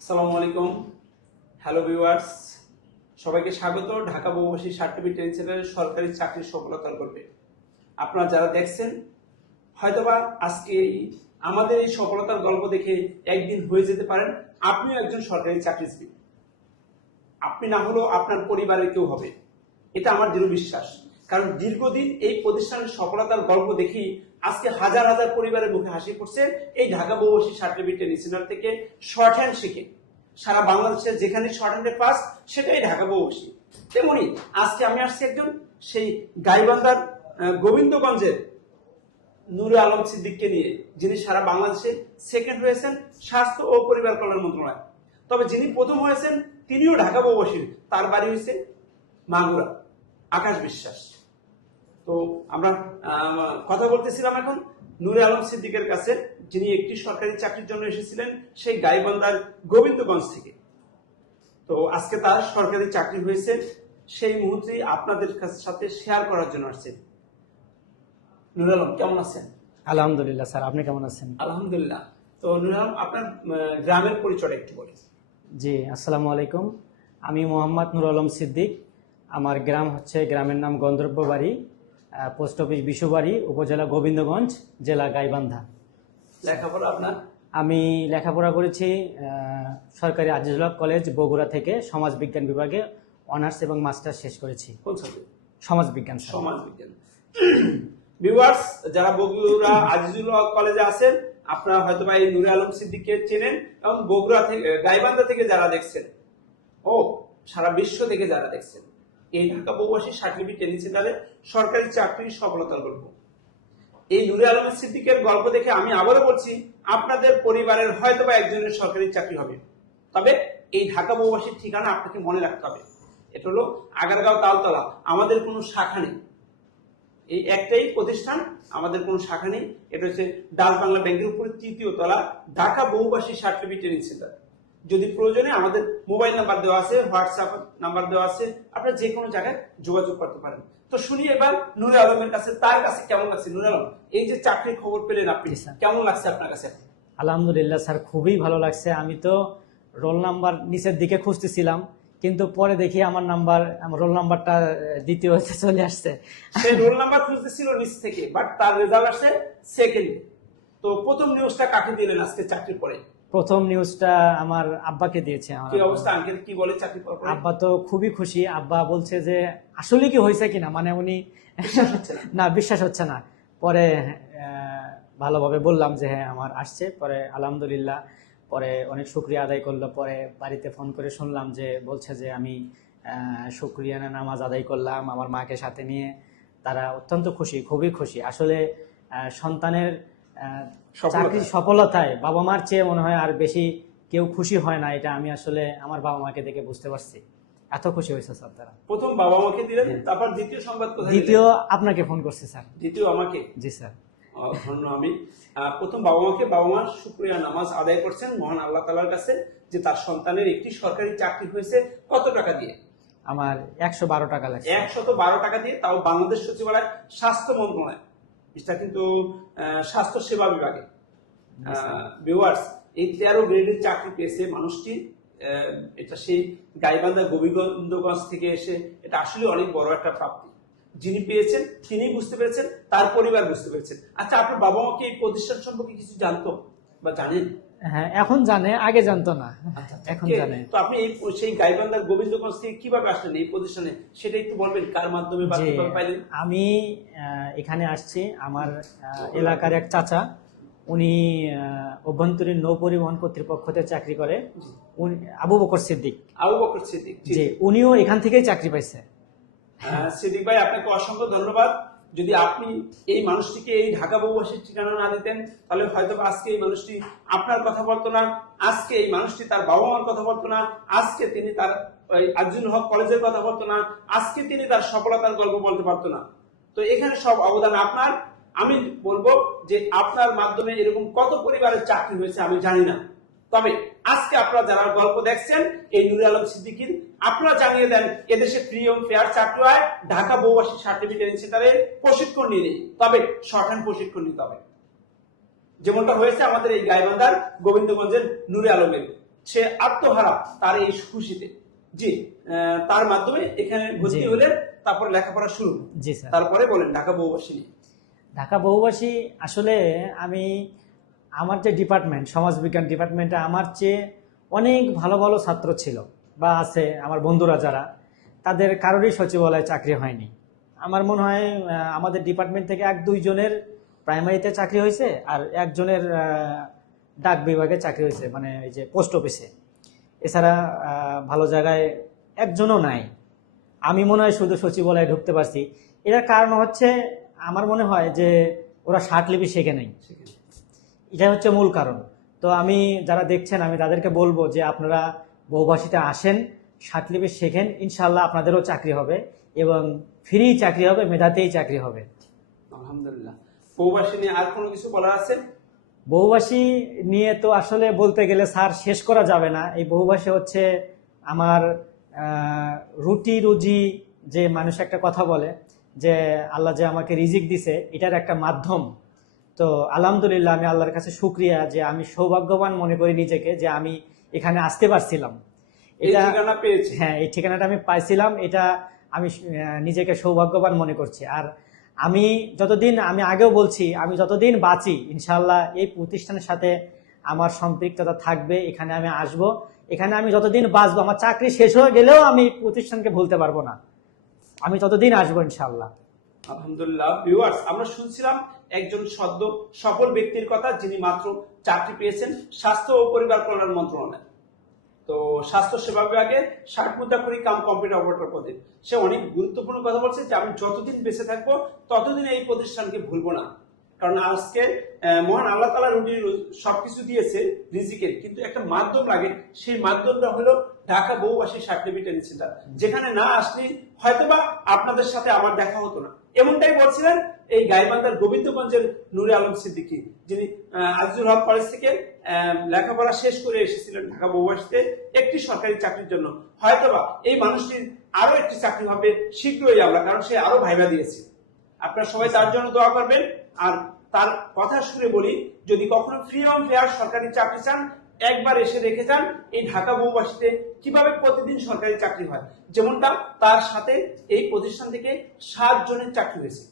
আসসালামু আলাইকুম। Hello viewers সবাইকে স্বাগত। ঢাকা বহুবাসী সার্টিফিকেট ট্রেনিং সেন্টারের সরকারি চাকরির সফলতার গল্পে। আপনারা যারা দেখছেন, হয়তোবা আজকে আমাদের এই সফলতার গল্প দেখে একদিন হয়ে যেতে পারেন। আপনিও একজন সরকারি চাকরিজীবী। আপনি না হলেও আপনার পরিবারের কেউ হবে। এটা আমার দৃঢ় বিশ্বাস। কারণ দীর্ঘদিন এই প্রতিষ্ঠানের সফলতার গল্প দেখি আজকে হাজার হাজার পরিবারের মুখে হাসি ফুটছে। এই ঢাকা বহুবাসী সার্টিফিকেট সেন্টার থেকে শর্ট হ্যান্ড শিখে। সারা বাংলাদেশের যেখানে শর্ট হ্যান্ডে পাস সেটাই ঢাকা বহুবাসী। তেমনি আজকে আমি আসছি একজন সেই গাইবান্ধার গোবিন্দগঞ্জের নুরে আলম সিদ্দিককে নিয়ে, যিনি সারা বাংলাদেশে সেকেন্ড হয়েছেন স্বাস্থ্য ও পরিবার কল্যাণ মন্ত্রণালয়। তবে যিনি প্রথম হয়েছেন, তিনিও ঢাকা বহুবাসীর। তার বাড়ি হয়েছে মাগুরা। আকাশ বিশ্বাস। তো আমরা কথা বলতেছিলাম এখন নুরে আলম সিদ্দিকের কাছে যিনি একটি সরকারি চাকরির জন্য এসেছিলেন সেই গাইবান্ধার গোবিন্দগঞ্জ থেকে। তো আজকে তার সরকারি চাকরি হয়েছে সেই মুহূর্তে আপনাদের কাছ- সাথে শেয়ার করার জন্য আসছে। নুরে আলম কেমন আছেন? আলহামদুলিল্লাহ স্যার আপনি কেমন আছেন? আলহামদুলিল্লাহ। তো নুরে আলম আপনার গ্রামের পরিচয় একটু বলেন। জি আসসালামু আলাইকুম। আমি মোহাম্মদ নুর আলম সিদ্দিক। আমার গ্রাম হচ্ছে গ্রামের নাম গন্ধর্ববাড়ি আহ, পোস্ট অফিস বিশুবাড়ি উপজেলা গোবিন্দগঞ্জ জেলা গাইবান্ধা। লেখাপড়া আপনার? আমি লেখাপড়া করেছি সরকারি আজিজুল্লাহ কলেজ বগুড়া থেকে সমাজ বিজ্ঞান বিভাগে অনার্স এবং মাস্টার শেষ করেছি। সমাজ বিজ্ঞান সমাজ বিজ্ঞান। ভিউয়ার্স যারা বগুড়া আজিজুল হক কলেজে আছেন আপনারা হয়তো বা এই নুরে আলম সিদ্দিককে চেনেন এবং বগুড়া থেকে গাইবান্ধা থেকে যারা দেখছেন ও সারা বিশ্ব থেকে যারা দেখছেন এই ঢাকা বহুবাসী সার্টিফিকেট ট্রেনিং সেন্টারে সরকারি চাকরির সফলতার গল্প। এই নুরে আলম সিদ্দিকের গল্প দেখে আমি আবারও বলছি, আপনাদের পরিবারের হয়তো বা একজনের সরকারি চাকরি হবে। তবে এই ঢাকা বহুবাসীর ঠিকানা আপনাকে মনে রাখতে হবে। এটা হলো আগারগাঁও তালতলা। আমাদের কোনো শাখা নেই। এই একটাই প্রতিষ্ঠান, আমাদের কোনো শাখা নেই। এটা হচ্ছে ডাচ বাংলা ব্যাংকের উপরে তৃতীয় তলা, ঢাকা বহুবাসী সার্টিফিকেট ট্রেনিং সেন্টার। যদি প্রয়োজনে আমাদের মোবাইল নাম্বার দেওয়া আছে হোয়াটসঅ্যাপ নাম্বার দেওয়া আছে আপনারা যে কোনো জায়গায় যোগাযোগ করতে পারেন। তো শুনি এবার নুরে আলমের কাছে তার কাছে কেমন লাগছে? নুরে আলম এই যে চাকরির খবর পেলেন আপনি কেমন লাগছে আপনার কাছে? আলহামদুলিল্লাহ স্যার খুবই ভালো লাগছে। আমি তো রোল নাম্বার নিচের দিকে খুঁজতেছিলাম কিন্তু পরে দেখি আমার নাম্বার আমার রোল নাম্বারটা দ্বিতীয় হতে চলে আসছে। সে রোল নাম্বার খুঁজতেছিল নিচ থেকে বাট তার রেজাল্ট আসে সেকেন্ড তো প্রথম নিউজটা কাকে দিলেন আজকে চাকরির পরে? প্রথম নিউজটা আমার আব্বাকে দিয়েছে আমার কি বলে চাকরি আব্বা তো খুবই খুশি। আব্বা বলছে যে আসলে কি হয়েছে কিনা? মানে উনি না। বিশ্বাস হচ্ছে না। পরে ভালোভাবে বললাম যে হ্যাঁ আমার আসছে। পরে আলহামদুলিল্লাহ পরে অনেক শুক্রিয়া আদায় করল। পরে বাড়িতে ফোন করে শুনলাম যে বলছে যে আমি শুক্রিয়া নামাজ আদায় করলাম আমার মাকে সাথে নিয়ে। তারা অত্যন্ত খুশি খুবই খুশি। আসলে সন্তানের। চাকরির সফলতায় বাবা মার চেয়ে মনে হয় আর বেশি কেউ খুশি হয় না এটা আমি আসলে আমার বাবা মাকে দেখে বুঝতে পারছি। এত খুশি হয়েছে স্যার তারা। প্রথম বাবা মাকে দিলেন তারপর দ্বিতীয় সংবাদ কোথায় দ্বিতীয় আপনাকে ফোন করছি স্যার। দ্বিতীয় আমাকে? জি স্যার। ধন্য আমি। প্রথম বাবা মাকে বাবা মার শুক্রিয়া নামাজ আদায় করছেন মহান আল্লাহ তালার কাছে যে তার সন্তানের একটি সরকারি চাকরি হয়েছে কত টাকা দিয়ে? আমার একশো বারো টাকা লাগছে। একশত বারো টাকা দিয়ে তাও বাংলাদেশ সচিবালয় স্বাস্থ্য মন্ত্রণালয় এটা কিন্তু স্বাস্থ্যসেবা স্বাস্থ্য সেবা বিভাগে ভিউয়ার্স এই তেরো গ্রেডের চাকরি পেয়েছে মানুষটি এটা সেই গাইবান্ধা গোবিন্দগঞ্জ থেকে এসে এটা আসলে অনেক বড় একটা প্রাপ্তি। যিনি পেয়েছেন তিনি বুঝতে পেরেছেন তার পরিবার বুঝতে পেরেছেন। আচ্ছা আপনার বাবা মাকে কি এই প্রতিষ্ঠান সম্পর্কে কিছু জানতো বা জানেন? হ্যাঁ এখন জানে আগে জানতো না। আচ্ছা, এখন কে? জানে। তো আপনি সেই গাইবান্ধার গোবিন্দগঞ্জ থেকে কীভাবে আসলেন এই প্রতিষ্ঠানে? সেটা একটু বলবেন কার মাধ্যমে পাইলেন? আমি এখানে আসছি। আমার এলাকার এক চাচা। উনি অভ্যন্তরীণ নৌ পরিবহন কর্তৃপক্ষতে চাকরি করে। উনি- আবু বকর সিদ্দিক। আবু বকর সিদ্দিক জি। উনিও এখান থেকেই চাকরি পাইছে। আহ, সিদ্দিক ভাই আপনাকে অসংখ্য ধন্যবাদ। যদি আপনি এই মানুষটিকে এই ঢাকা বহুবাসীর ঠিকানা না দিতেন, তাহলে হয়তো আজকে এই মানুষটি আপনার কথা বলতো না, আজকে এই মানুষটি তার বাবা মার কথা বলতো না, আজকে তিনি তার আর্জুন হক কলেজের কথা বলতো না, আজকে তিনি তার সফলতার গল্প বলতে পারতো না। তো এখানে সব অবদান আপনার। আমি বলব যে আপনার মাধ্যমে এরকম কত পরিবারের চাকরি হয়েছে আমি জানি না। তবে আজকে আপনারা যারা গল্প দেখছেন এই নুরে আলম সিদ্দিকির আপনারা জানিয়ে দেন এদেশে ফ্রি এবং ফেয়ার চাকরি হয় ঢাকা বহুবাসী সার্টিফিকেট সেন্টারে প্রশিক্ষণ নিলে তবে হ্যান্ড প্রশিক্ষণ নিতে হবে। যেমনটা হয়েছে আমাদের এই গাইবান্ধার গোবিন্দগঞ্জের নুরে আলমের। সে আত্মহারা তার এই খুশিতে। জি তার মাধ্যমে এখানে ভর্তি। হলেন তারপর লেখাপড়া শুরু জি স্যার। তারপরে বলেন ঢাকা বহুবাসী নিয়ে। ঢাকা বহুবাসী আসলে আমি আমার যে ডিপার্টমেন্ট সমাজবিজ্ঞান ডিপার্টমেন্টে আমার চেয়ে অনেক ভালো ভালো ছাত্র ছিল বা আছে আমার বন্ধুরা যারা, তাদের কারোরই সচিবালয়ে চাকরি হয়নি। আমার মনে হয় আমাদের ডিপার্টমেন্ট থেকে এক দুইজনের প্রাইমারিতে চাকরি হয়েছে আর একজনের ডাক বিভাগে চাকরি হয়েছে মানে এই যে পোস্ট অফিসে এছাড়া ভালো জায়গায় একজনও নাই। আমি মনে হয় শুধু সচিবালয়ে ঢুকতে পারছি। এটার কারণ হচ্ছে, আমার মনে হয় যে ওরা লিপি শেখে নেই। সেখানে। এটা হচ্ছে মূল কারণ। তো আমি যারা দেখছেন আমি তাদেরকে বলব যে আপনারা বহুভাষীতে আসেন লিপি শেখেন ইনশাল্লাহ আপনাদেরও চাকরি হবে এবং ফ্রি চাকরি হবে মেধাতেই চাকরি হবে। আলহামদুলিল্লাহ। বহুবাসী নিয়ে আর কোনো কিছু বলার আছে? বহুভাষী নিয়ে তো আসলে বলতে গেলে স্যার শেষ করা যাবে না। এই বহুভাষী হচ্ছে আমার রুটি রুজি যে মানুষ একটা কথা বলে যে আল্লাহ যে আমাকে রিজিক দিছে এটার একটা মাধ্যম। তো আলহামদুলিল্লাহ আমি আল্লাহর কাছে শুক্রিয়া যে আমি সৌভাগ্যবান মনে করি নিজেকে যে আমি এখানে আসতে পারছিলাম। এটা পেয়েছি। হ্যাঁ এই ঠিকানাটা আমি পাইছিলাম এটা আমি নিজেকে সৌভাগ্যবান মনে করছি। আর আমি যতদিন আমি আগেও বলছি আমি যতদিন বাঁচি ইনশাল্লাহ এই প্রতিষ্ঠানের সাথে আমার সম্পৃক্ততা থাকবে এখানে আমি আসব। এখানে আমি যতদিন বাঁচবো আমার চাকরি শেষ হয়ে গেলেও আমি প্রতিষ্ঠানকে ভুলতে পারব না। আমি ততদিন আসব ইনশাল্লাহ আলহামদুলিল্লাহ ভিউয়ার্স আমরা শুনছিলাম একজন সদ্য সফল ব্যক্তির কথা যিনি মাত্র চাকরি পেয়েছেন স্বাস্থ্য ও পরিবার কল্যাণ মন্ত্রণালয়। তো স্বাস্থ্য সেবা বিভাগে ষাট মুদ্রা করি কাম কম্পিউটার অপারেটর পদে সে অনেক গুরুত্বপূর্ণ কথা বলছে যে আমি যতদিন বেঁচে থাকব ততদিন এই প্রতিষ্ঠানকে ভুলবো না। কারণ আজকে মহান আল্লাহ তালা রুটি সবকিছু দিয়েছে রিজিকের কিন্তু একটা মাধ্যম লাগে, সেই মাধ্যমটা হলো ঢাকা বহুবাসী সার্টিফিকেট সেন্টার। যেখানে না আসলে হয়তোবা আপনাদের সাথে আমার দেখা হতো না। এমনটাই বলছিলেন এই গাইবান্ধার গোবিন্দগঞ্জের নুরে আলম সিদ্দিকী, যিনি আজিজুল হক কলেজ থেকে লেখাপড়া শেষ করে এসেছিলেন ঢাকা বহুবাসীতে একটি সরকারি চাকরির জন্য। হয়তোবা এই মানুষটির আরও একটি চাকরি হবে শীঘ্রই আমরা, কারণ সে আরও ভাইবা দিয়েছে। আপনারা সবাই তার জন্য দোয়া করবেন। আর তার কথা শুনে বলি, যদি কখনো ফ্রি অন ফেয়ার সরকারি চাকরি চান, একবার এসে রেখে যান এই ঢাকা বহুবাসীতে কীভাবে প্রতিদিন সরকারি চাকরি হয়। যেমনটা তার সাথে এই প্রতিষ্ঠান থেকে সাত জনের চাকরি হয়েছে।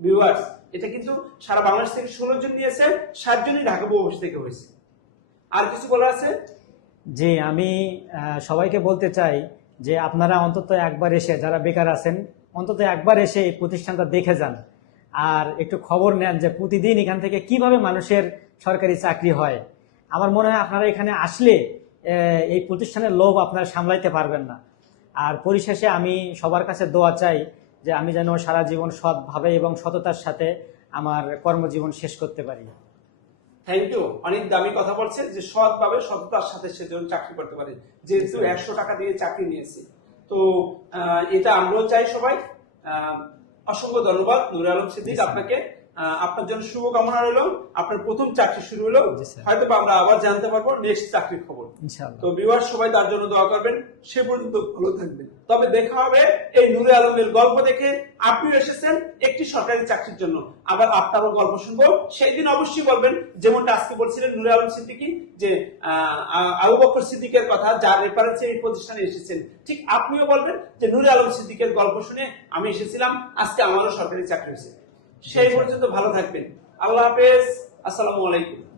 ভিউয়ার্স এটা কিন্তু সারা বাংলাদেশ থেকে ষোলো জন নিয়েছে, সাত জনই ঢাকা বহুবাসী থেকে হয়েছে। আর কিছু বলার আছে? জি, আমি সবাইকে বলতে চাই যে আপনারা অন্তত একবার এসে, যারা বেকার আছেন, অন্তত একবার এসে এই প্রতিষ্ঠানটা দেখে যান। আর একটু খবর নেন যে প্রতিদিন এখান থেকে কীভাবে মানুষের সরকারি চাকরি হয়। আমার মনে হয় আপনারা এখানে আসলে এই প্রতিষ্ঠানের লোভ আপনারা সামলাইতে পারবেন না। আর পরিশেষে আমি সবার কাছে দোয়া চাই যে আমি যেন সারা জীবন সৎভাবে এবং সততার সাথে আমার কর্মজীবন শেষ করতে পারি। থ্যাংক ইউ অনেক দামি কথা বলছে যে সৎভাবে সততার সাথে সে যেন চাকরি করতে পারে। যেহেতু একশো টাকা দিয়ে চাকরি নিয়েছি। তো এটা আমরাও চাই সবাই। অসংখ্য ধন্যবাদ নুর আলম সিদ্দিক আপনাকে। আপনার জন্য শুভকামনা রইল। আপনার প্রথম চাকরি শুরু হলো। হয়তো আমরা আবার জানতে পারব নেক্সট চাকরির খবর। তো বিবার সবাই তার জন্য দোয়া করবেন। সে পর্যন্ত ভালো থাকবেন। তবে দেখা হবে এই নূরে আলমের গল্প দেখে। আপনিও এসেছেন একটি সরকারি চাকরির জন্য। আবার আপনারও গল্প শুনব। সেই দিন অবশ্যই বলবেন যেমনটা আজকে বলছিলেন নুরে আলম সিদ্দিকি যে আবু বকর সিদ্দিকের কথা যার রেফারেন্সে এই প্রতিষ্ঠানে এসেছেন। ঠিক আপনিও বলবেন যে নূরে আলম সিদ্দিকের গল্প শুনে আমি এসেছিলাম। আজকে আমারও সরকারি চাকরি হয়েছে। সেই পর্যন্ত ভালো থাকবেন। আল্লাহ হাফেজ। আসসালামু আলাইকুম।